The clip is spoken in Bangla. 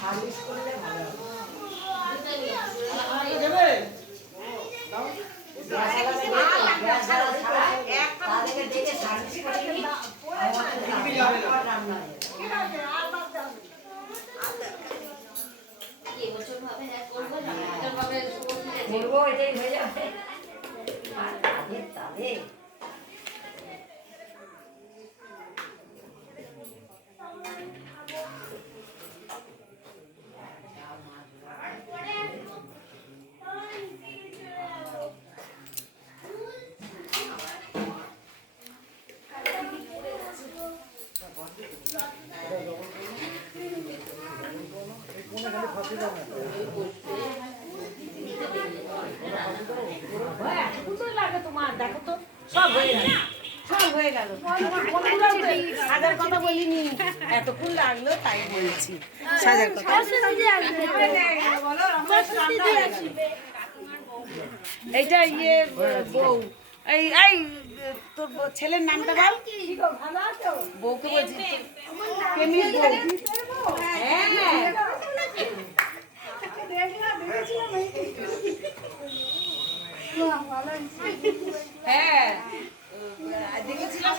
সার্ভিস করলে ভালো করবো, এটাই হয়ে যাবে। আর তাদের তাদের সুন্দর লাগে তোমার, দেখো তো সব হয়ে গেল, সব হয়ে গেল। সাজার কথা বলিনি, এতক্ষণ লাগলো তাই বলছি সাজার কথা। এইটা ইয়ে বউ, এই এই তোর ছেলের নামটা বল। বউকে বলছি প্রেমিক বউ। হ্যাঁ, দেখেছিলাম।